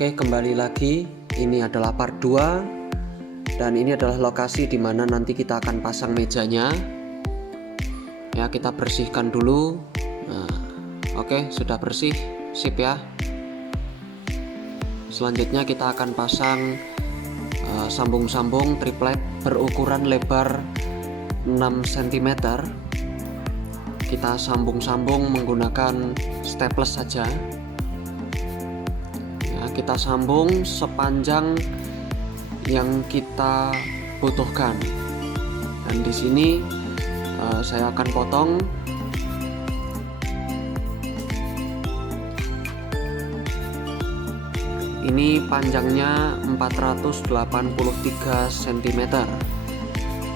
Oke, kembali lagi. Ini adalah part 2 dan ini adalah lokasi di mana nanti kita akan pasang mejanya. Ya, kita bersihkan dulu. Nah, oke, sudah bersih. Sip ya. Selanjutnya kita akan pasang sambung-sambung triplek berukuran lebar 6 cm. Kita sambung-sambung menggunakan staples saja. Kita sambung sepanjang yang kita butuhkan, dan di sini saya akan potong ini panjangnya 483 cm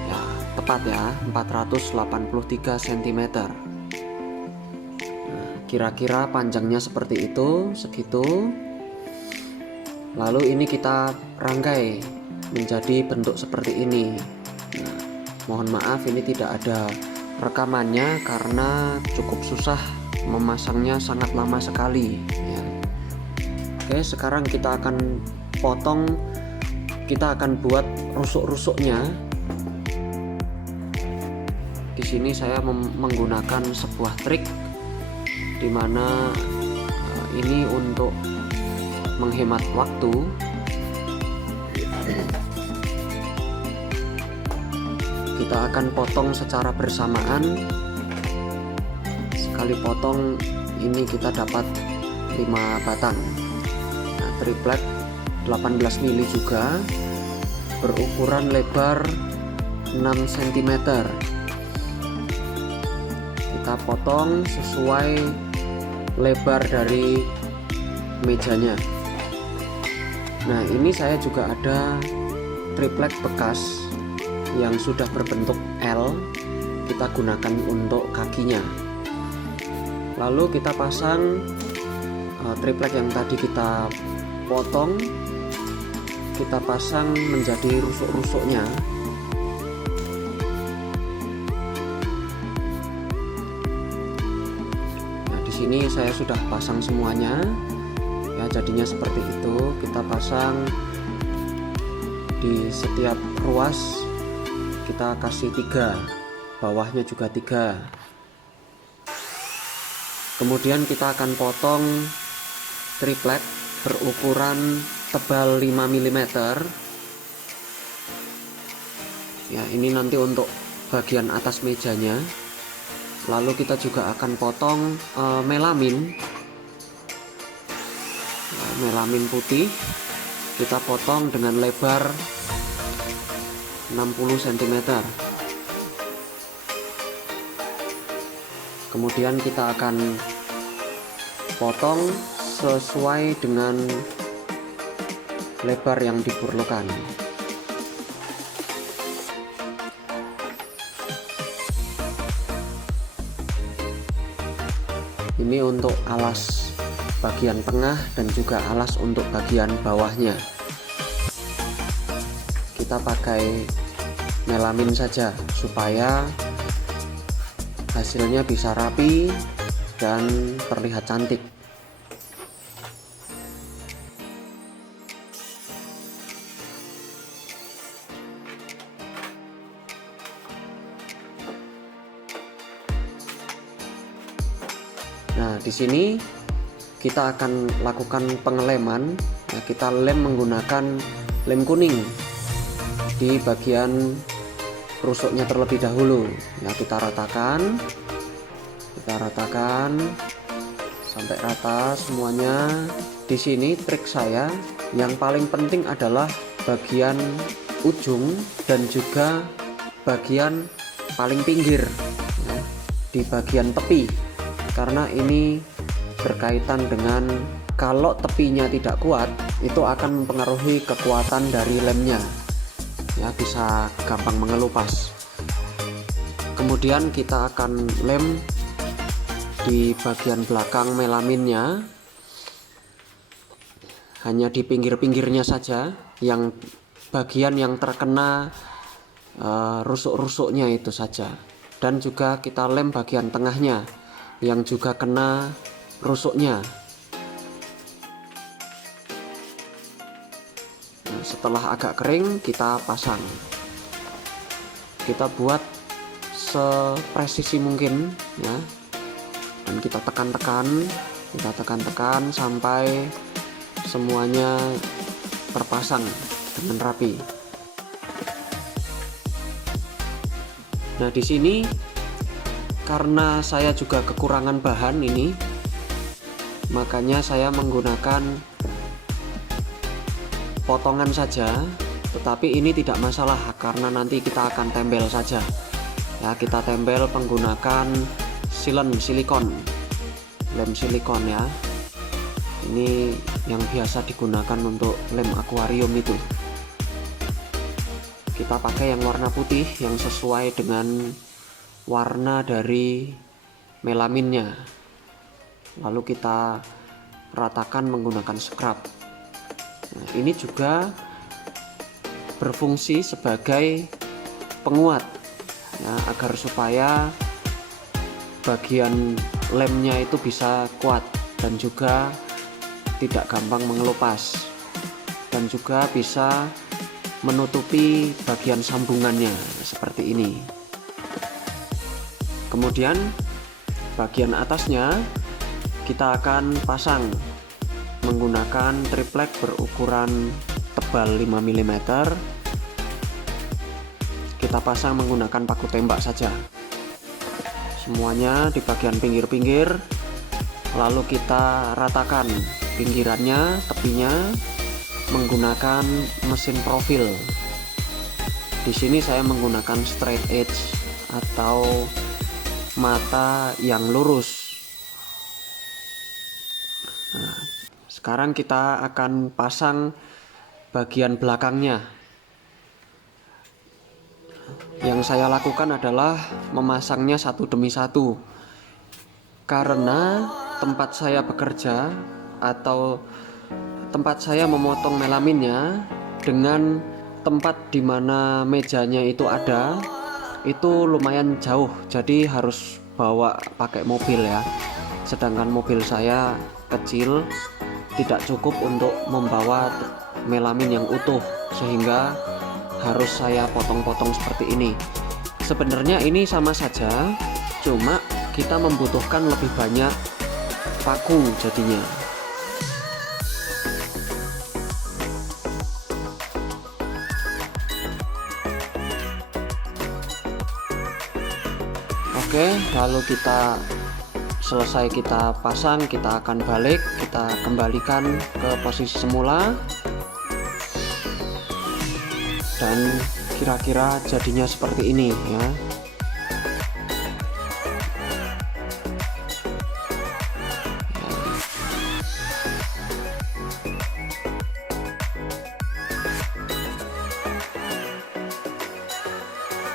ya, tepat ya, 483 cm. Nah, kira-kira panjangnya seperti itu, segitu. Lalu ini kita rangkai menjadi bentuk seperti ini. Nah, mohon maaf ini tidak ada rekamannya karena cukup susah memasangnya, sangat lama sekali ya. Oke, sekarang kita akan potong, kita akan buat rusuk-rusuknya. Di sini saya menggunakan sebuah trik di mana ini untuk menghemat waktu. Kita akan potong secara bersamaan. Sekali potong ini kita dapat 5 batang. Nah, triplek 18 mili juga, berukuran lebar 6 cm. Kita potong sesuai lebar dari mejanya. Nah, ini saya juga ada triplek bekas yang sudah berbentuk L, kita gunakan untuk kakinya. Lalu kita pasang triplek yang tadi kita potong, kita pasang menjadi rusuk-rusuknya. Nah, di sini saya sudah pasang semuanya. Ya, jadinya seperti itu. Kita pasang di setiap ruas, kita kasih 3, bawahnya juga 3. Kemudian kita akan potong triplek berukuran tebal 5 mm. Ya, ini nanti untuk bagian atas mejanya. Lalu kita juga akan potong melamin putih. Kita potong dengan lebar 60 cm. Kemudian kita akan potong sesuai dengan lebar yang diperlukan. Ini untuk alas bagian tengah dan juga alas untuk bagian bawahnya. Kita pakai melamin saja supaya hasilnya bisa rapi dan terlihat cantik. Nah, di sini kita akan lakukan pengeleman. Nah, kita lem menggunakan lem kuning di bagian rusuknya terlebih dahulu. Nah, kita ratakan sampai rata semuanya. Di sini trik saya yang paling penting adalah bagian ujung dan juga bagian paling pinggir, ya, di bagian tepi, karena ini berkaitan dengan kalau tepinya tidak kuat, itu akan mempengaruhi kekuatan dari lemnya. Ya, bisa gampang mengelupas. Kemudian kita akan lem di bagian belakang melaminnya, hanya di pinggir-pinggirnya saja, yang bagian yang terkena rusuk-rusuknya itu saja. Dan juga kita lem bagian tengahnya yang juga kena rusuknya. Setelah agak kering kita pasang. Kita buat sepresisi mungkin ya, dan kita tekan-tekan sampai semuanya terpasang dengan rapi. Nah, di sini karena saya juga kekurangan bahan ini, makanya saya menggunakan potongan saja, tetapi ini tidak masalah karena nanti kita akan tempel saja ya. Kita tempel menggunakan lem silikon ya. Ini yang biasa digunakan untuk lem akuarium itu. Kita pakai yang warna putih yang sesuai dengan warna dari melaminnya. Lalu kita ratakan menggunakan scrub. Nah, ini juga berfungsi sebagai penguat ya, agar supaya bagian lemnya itu bisa kuat dan juga tidak gampang mengelupas, dan juga bisa menutupi bagian sambungannya seperti ini. Kemudian bagian atasnya kita akan pasang menggunakan triplek berukuran tebal 5 mm. Kita pasang menggunakan paku tembak saja semuanya di bagian pinggir-pinggir, lalu kita ratakan pinggirannya, tepinya menggunakan mesin profil. Di sini saya menggunakan straight edge atau mata yang lurus. Nah, sekarang kita akan pasang bagian belakangnya. Yang saya lakukan adalah memasangnya satu demi satu, karena tempat saya bekerja atau tempat saya memotong melaminnya dengan tempat di mana mejanya itu ada, itu lumayan jauh, jadi harus bawa pakai mobil ya. Sedangkan mobil saya kecil, tidak cukup untuk membawa melamin yang utuh, sehingga harus saya potong-potong seperti ini. Sebenarnya ini sama saja, cuma kita membutuhkan lebih banyak paku jadinya. Oke, lalu kita selesai kita pasang, kita akan balik, kita kembalikan ke posisi semula, dan kira-kira jadinya seperti ini ya.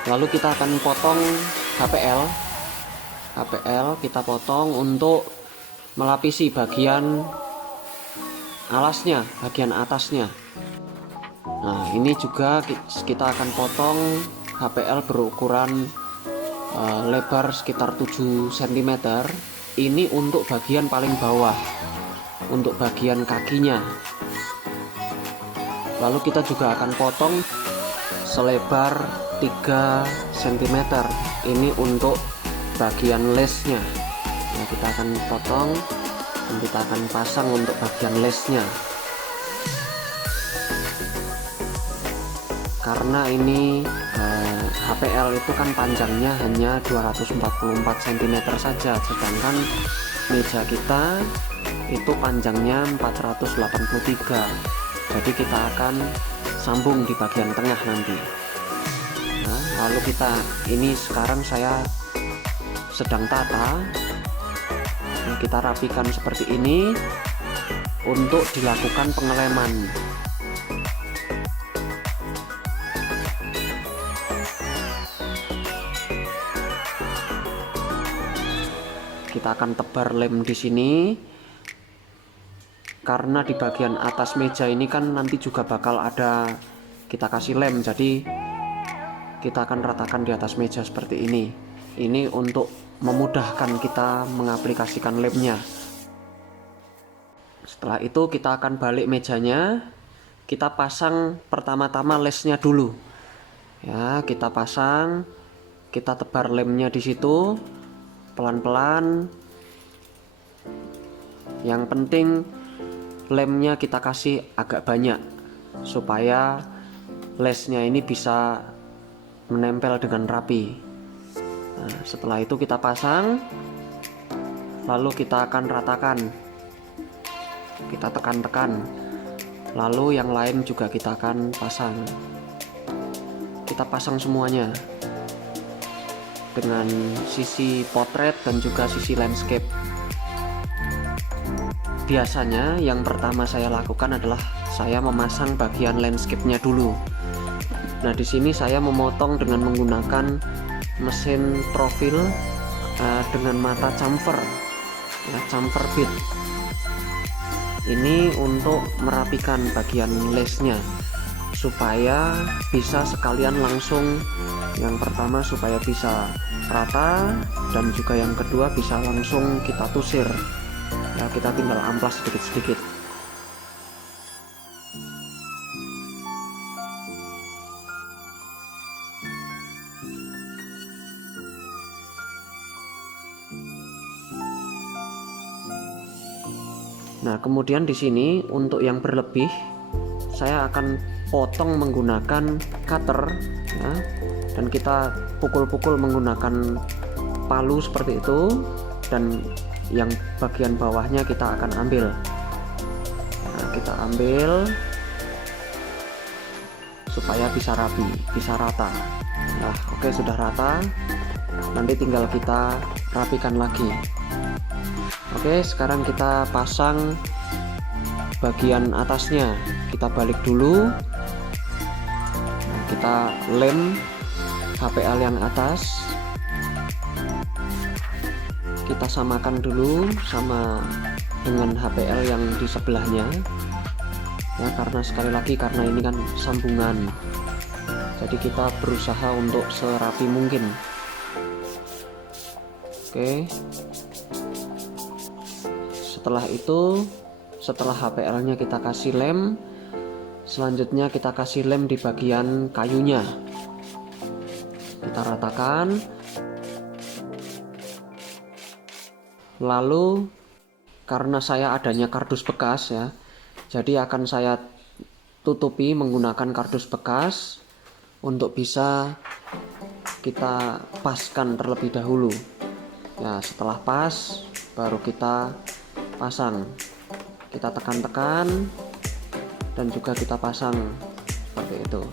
Lalu kita akan potong HPL kita potong untuk melapisi bagian alasnya, bagian atasnya. Nah, ini juga kita akan potong HPL berukuran lebar sekitar 7 cm. Ini untuk bagian paling bawah, untuk bagian kakinya. Lalu kita juga akan potong selebar 3 cm. Ini untuk bagian lesnya. Nah, kita akan potong dan kita akan pasang untuk bagian lesnya. Karena ini HPL itu kan panjangnya hanya 244 cm saja, sedangkan meja kita itu panjangnya 483. Jadi kita akan sambung di bagian tengah nanti. Nah, lalu ini sekarang saya sedang tata. Nah, kita rapikan seperti ini untuk dilakukan pengeleman. Kita akan tebar lem di sini, karena di bagian atas meja ini kan nanti juga bakal ada kita kasih lem, jadi kita akan ratakan di atas meja seperti ini. Ini untuk memudahkan kita mengaplikasikan lemnya. Setelah itu kita akan balik mejanya, kita pasang pertama-tama lesnya dulu. Ya, kita pasang, kita tebar lemnya di situ pelan-pelan. Yang penting lemnya kita kasih agak banyak supaya lesnya ini bisa menempel dengan rapi. Nah, setelah itu kita pasang, lalu kita akan ratakan, kita tekan-tekan, lalu yang lain juga kita akan pasang. Kita pasang semuanya dengan sisi potret dan juga sisi landscape. Biasanya yang pertama saya lakukan adalah saya memasang bagian landscape-nya dulu. Nah, di sini saya memotong dengan menggunakan mesin profil dengan mata chamfer, ya, chamfer bit. Ini untuk merapikan bagian lesnya supaya bisa sekalian langsung, yang pertama supaya bisa rata, dan juga yang kedua bisa langsung kita tusir. Ya, kita tinggal amplas sedikit-sedikit. Nah, kemudian di sini untuk yang berlebih saya akan potong menggunakan cutter, ya, dan kita pukul-pukul menggunakan palu seperti itu, dan yang bagian bawahnya kita akan ambil. Nah, kita ambil supaya bisa rapi, bisa rata. Nah, oke, sudah rata. Nanti tinggal kita rapikan lagi. Oke, sekarang kita pasang bagian atasnya. Kita balik dulu. Nah, kita lem HPL yang atas. Kita samakan dulu sama dengan HPL yang di sebelahnya, ya, karena sekali lagi karena ini kan sambungan, jadi kita berusaha untuk serapi mungkin. Oke, setelah itu, setelah HPL nya kita kasih lem, selanjutnya kita kasih lem di bagian kayunya. Kita ratakan. Lalu karena saya adanya kardus bekas, ya, jadi akan saya tutupi menggunakan kardus bekas untuk bisa kita paskan terlebih dahulu. Ya, setelah pas baru kita pasang. Kita tekan-tekan dan juga kita pasang seperti itu.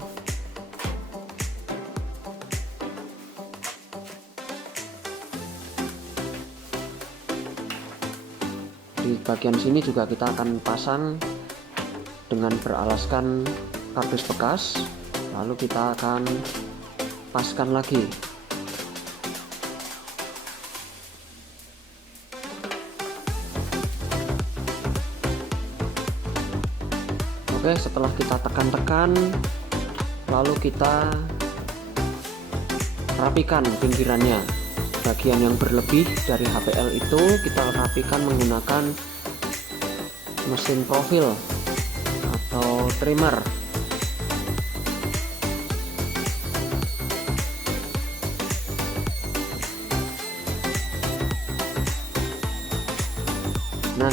Di bagian sini juga kita akan pasang dengan beralaskan kardus bekas, lalu kita akan paskan lagi. Oke, setelah kita tekan-tekan, lalu kita rapikan pinggirannya. Bagian yang berlebih dari HPL itu kita rapikan menggunakan mesin profil atau trimmer. Nah,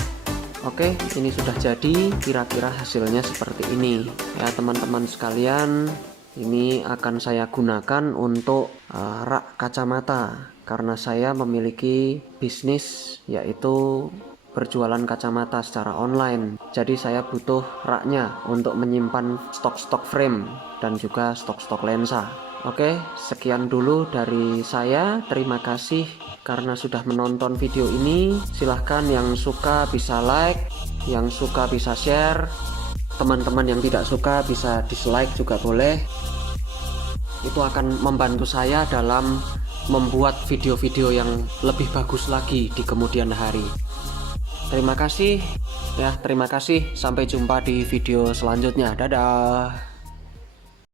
oke, ini sudah jadi. Kira-kira hasilnya seperti ini, ya teman-teman sekalian. Ini akan saya gunakan untuk rak kacamata, karena saya memiliki bisnis yaitu berjualan kacamata secara online. Jadi saya butuh raknya untuk menyimpan stok-stok frame dan juga stok-stok lensa. Oke, sekian dulu dari saya. Terima kasih karena sudah menonton video ini. Silahkan yang suka bisa like, yang suka bisa share, teman-teman yang tidak suka bisa dislike juga boleh. Itu akan membantu saya dalam membuat video-video yang lebih bagus lagi di kemudian hari. Terima kasih ya, terima kasih. Sampai jumpa di video selanjutnya. Dadah.